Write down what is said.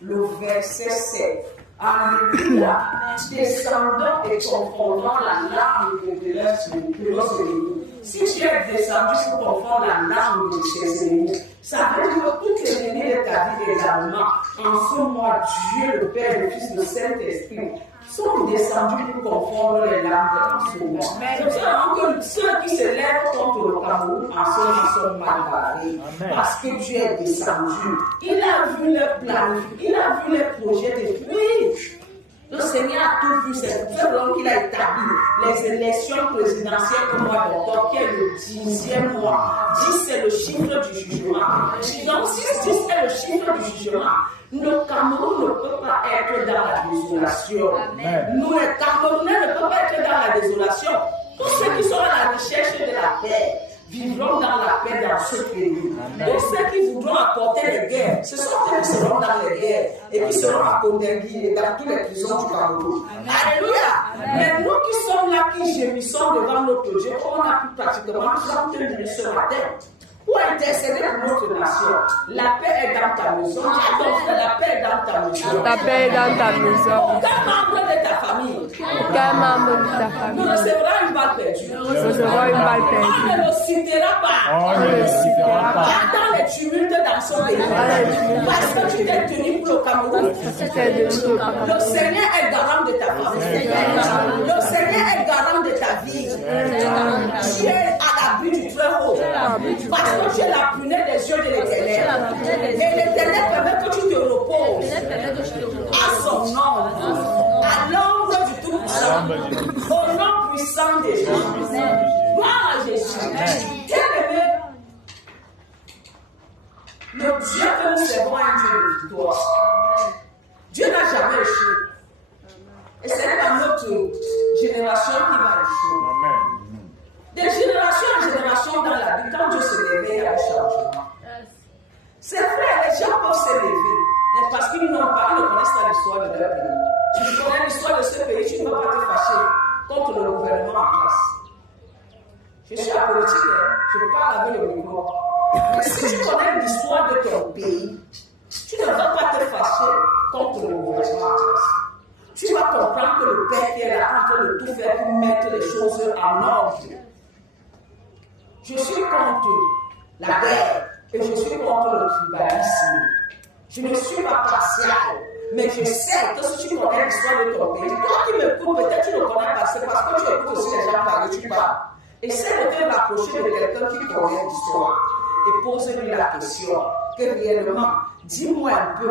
le verset 7. Alléluia. Descendant et confondant la langue de leurs ennemis. Si tu es descendu pour confondre la langue de tes ennemis, ça veut dire que toutes les ennemis de ta vie également, en ce mois, Dieu, le Père, le Fils, le Saint-Esprit, sont descendus pour confondre les langues en ce moment. C'est pour ça que ceux qui se lèvent contre le Cameroun en ce moment sont mal barrés. Parce que Dieu est descendu. Il a vu les plans, il a vu les projets de oui. Le Seigneur a tout vu, c'est selon qu'il a établi les élections présidentielles au mois d'octobre, qui est le 10e mois. 10 c'est le chiffre du jugement. Donc si 10 est le chiffre du jugement, le Cameroun ne peut pas être dans la désolation. Nous, les Camerounais, ne peuvent pas être dans la désolation. Tous ceux qui sont à la recherche de la paix vivront dans la paix dans ce pays. Tous ceux qui voudront apporter les guerres, ce sont ceux qui seront dans les guerres et qui seront à Kondengui et dans toutes les prisons du Cameroun. Alléluia! Mais nous qui sommes là, qui gémissons devant notre Dieu, on a pu pratiquement 30 minutes ce matin pour intercéder pour notre nation. La paix est dans ta maison. La paix est dans ta maison. La paix est dans ta maison. Aucun membre de ta famille. Aucun membre de ta famille. Ne recevra une balle perdue. Recevra une balle perdue. On ne le citera pas. On ne le citera pas. Dans les tumultes dans son pays. Parce que tu t'es tenu pour le Cameroun. Le Seigneur est garant de ta famille. Le Seigneur est garant de ta vie. Tu es à l'abri du Très-Haut. Parce que tu es la prunelle des yeux de l'Éternel. Et l'Éternel permet que tu te reposes à son nom, à l'ombre du Tout-Puissant, au nom puissant de Jésus. Gloire à Jésus. Bien-aimé, le Dieu que nous servons est un Dieu de victoire. Dieu n'a jamais échoué. Et ce n'est pas notre génération qui va échouer. De génération en génération dans la vie, quand Dieu se réveille, il y a un changement. C'est vrai, les gens peuvent se lever, mais parce qu'ils n'ont pas, ils ne connaissent pas l'histoire de leur pays. Tu connais l'histoire de ce pays, tu ne vas pas te fâcher contre le gouvernement en place. Je suis à politique, je parle avec le micro. Mais si tu connais l'histoire de ton pays, tu ne vas pas te fâcher contre le gouvernement en place. Tu vas comprendre que le Père qui est là en train de tout faire pour mettre les choses en ordre. Je suis contre la guerre et je suis contre le tribalisme. Je ne suis pas partial, mais je sais que si tu connais l'histoire de ton pays, toi qui m'écoutes, peut-être tu ne connais pas, c'est parce que tu écoutes aussi les gens parler, tu parles. Essaie de te rapprocher de quelqu'un qui connaît l'histoire et pose-lui la question que réellement, dis-moi un peu.